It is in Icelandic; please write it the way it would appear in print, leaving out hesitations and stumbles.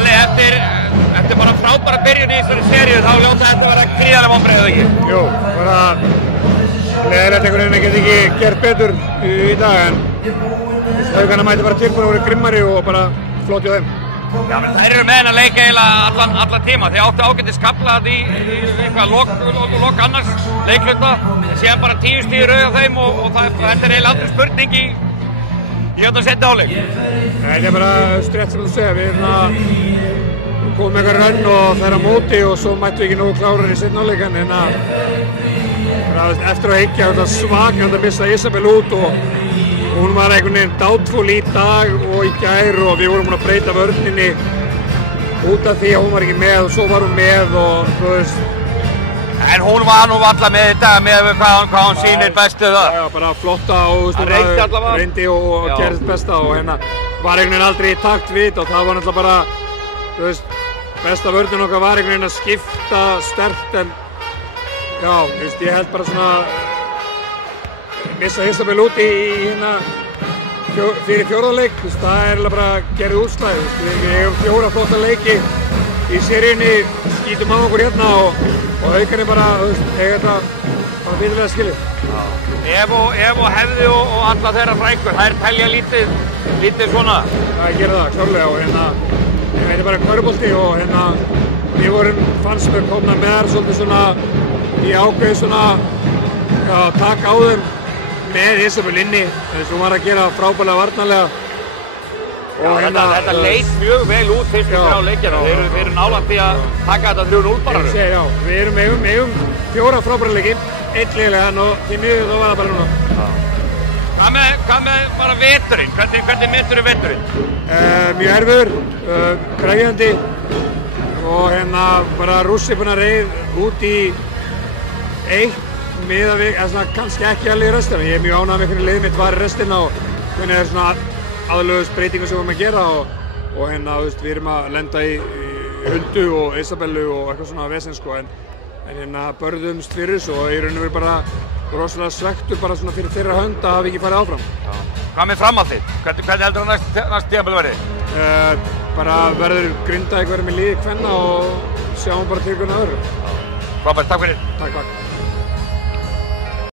Palli, eftir bara frábæra byrjun í þessari seríu þá ljóta þetta að vera gríðarlega vonbrigði, eða ekki? Jú, bara leiðilegt einhvern veginn að geta ekki gert betur í dag en Haukarna mæti bara tilbúin að vera grimmari og bara flott hjá þeim. Já, menn þær eru með henn að leika eiginlega allan tíma. Þeir áttu ágætis skafla í eitthvað lok annars leikluta. Síðan bara 10 stig í rauð á þeim og þetta er eiginlega aldrei spurning í þetta seinni hálfleik. Þetta er bara rétt sem þú segja. Við erum komum með eitthvað rönn og þær á móti og svo mættum við ekki nógu klárar í seinni hálfleik en eftir að hyggja svakandi að missa Isabel út og hún var einhvern veginn doubtful í dag og í gær og við vorum búin að breyta vörninni út af því að hún var ekki með og svo var hún með og þú veist. En hún var nú alltaf með þetta með hvað hún sýnir bestu það. Já, bara flotta og reyndi og gerði besta og hérna var einhvern veginn aldrei í takt við og það var náttúrulega bara, þú veist, besta vörnin okkar var einhvern veginn að skipta sterkt en já, þú veist, ég held bara svona missa Isabel út í hérna fyrir fjórðarleik, það er bara gerðið úrslag, við hefum 4 flotta leiki í seríunni, skýtum á okkur hérna og Haukarnir bara, eiga þetta bara fyrirlega skilið. Ef og Hefði og alla þeirra frængur, þær telja lítið svona? Það gerir það, klárlega og hérna, þetta er bara körfubolti og hérna, við vorum fannst með komna með þær svolítið svona í ákveð svona, já, taka á þeim með Isabel inni, þess að hún var að gera frábærlega varnarlega. Já, þetta leit mjög vel út fyrst í leikjana. Þeir eru nálægt því að taka þetta 3-0 bara. Já, við erum eigum 4 frábæra leiki, 1 lélegan og því miður þá var það bara núna. Hvað með bara veturinn? Hvernig meturðu veturinn? Mjög erfiður, krefjandi og hérna bara Rússi búinn að reið út í 1 miðavik, eða svona kannski ekki alveg í restina. Ég er mjög ánægður með hvernig liðið mitt var í restina og hvernig það er svona aðlöðusbreytingu sem við erum að gera og hérna, þú veist, við erum að lenda í Huldu og Isabellu og eitthvað svona vesen sko en hérna börðumst fyrir þessu og í raun og veru bara rosalega svekktur bara svona fyrir þeirra hönd að hafa ekki farið áfram. Hvað með fram á þitt? Hvernig heldur það næst tímabil verði? Bara verður Grindavík verið með liði kvenna og sjáum bara til hvernig öðru. Frábært, takk fyrir. Takk.